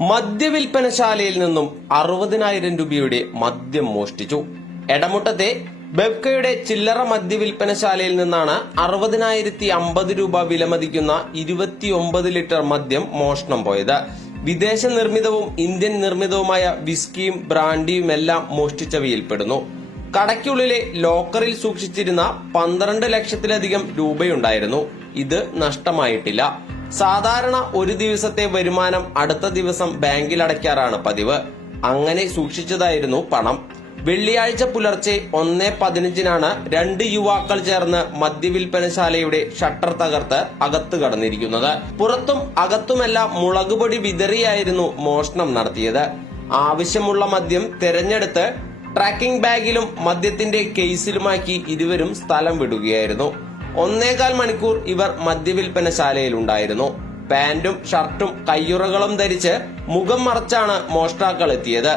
മദ്യവിൽപ്പനശാലയിൽ നിന്നും 60,000 രൂപയുടെ മദ്യം മോഷ്ടിച്ചു. എടമുട്ടത്തെ ബെവ്കയുടെ ചില്ലറ മദ്യവിൽപ്പനശാലയിൽ നിന്നാണ് 60,050 രൂപ വിലമതിക്കുന്ന 29 ലിറ്റർ മദ്യം മോഷണം പോയത്. വിദേശ നിർമ്മിതവും ഇന്ത്യൻ നിർമ്മിതവുമായ വിസ്കിയും ബ്രാൻഡിയുമെല്ലാം മോഷ്ടിച്ചവയിൽപ്പെടുന്നു. കടയ്ക്കുള്ളിലെ ലോക്കറിൽ സൂക്ഷിച്ചിരുന്ന 12 ലക്ഷത്തിലധികം രൂപയുണ്ടായിരുന്നു. ഇത് നഷ്ടമായിട്ടില്ല. സാധാരണ ഒരു ദിവസത്തെ വരുമാനം അടുത്ത ദിവസം ബാങ്കിൽ അടയ്ക്കാറാണ് പതിവ്. അങ്ങനെ സൂക്ഷിച്ചതായിരുന്നു പണം. വെള്ളിയാഴ്ച പുലർച്ചെ 1:15 2 യുവാക്കൾ ചേർന്ന് മദ്യവിൽപ്പനശാലയുടെ ഷട്ടർ തകർത്ത് അകത്ത് കടന്നിരിക്കുന്നത്. പുറത്തും അകത്തുമെല്ലാം മുളകുപൊടി വിതറിയായിരുന്നു മോഷണം നടത്തിയത്. ആവശ്യമുള്ള മദ്യം തെരഞ്ഞെടുത്ത് ട്രാക്കിംഗ് ബാഗിലും മദ്യത്തിന്റെ കേസിലുമാക്കി ഇരുവരും സ്ഥലം വിടുകയായിരുന്നു. 1.25 മണിക്കൂർ ഇവർ മദ്യവിൽപ്പനശാലയിലുണ്ടായിരുന്നു. പാന്റും ഷർട്ടും കയ്യുറകളും ധരിച്ച് മുഖം മറച്ചാണ് മോഷ്ടാക്കൾ എത്തിയത്.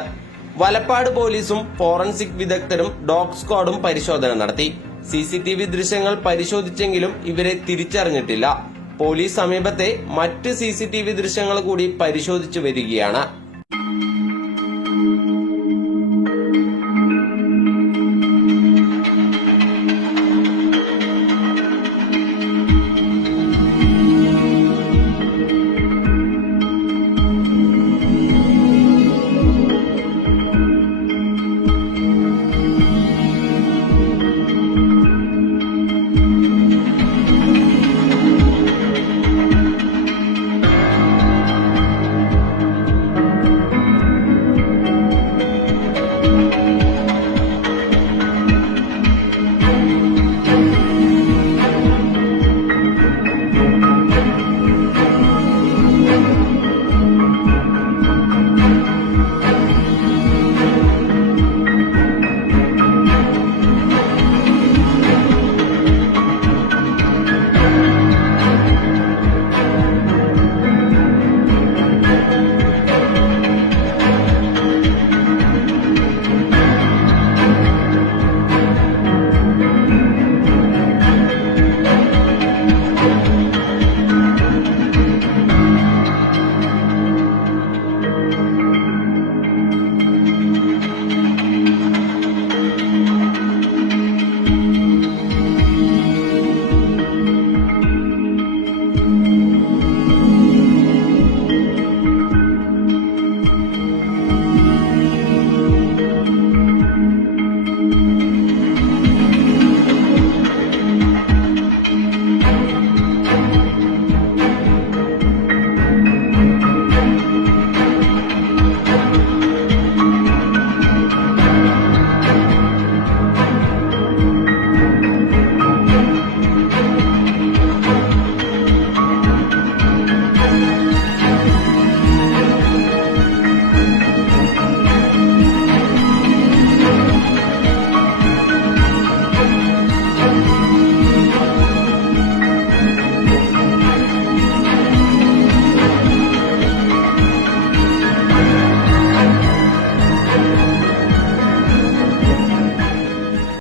വലപ്പാട് പോലീസും ഫോറൻസിക് വിദഗ്ധരും ഡോഗ് സ്ക്വാഡും പരിശോധന നടത്തി. CCTV ദൃശ്യങ്ങൾ പരിശോധിച്ചെങ്കിലും ഇവരെ തിരിച്ചറിഞ്ഞിട്ടില്ല. പോലീസ് സമീപത്തെ മറ്റ് CCTV ദൃശ്യങ്ങൾ കൂടി പരിശോധിച്ചു വരികയാണ്.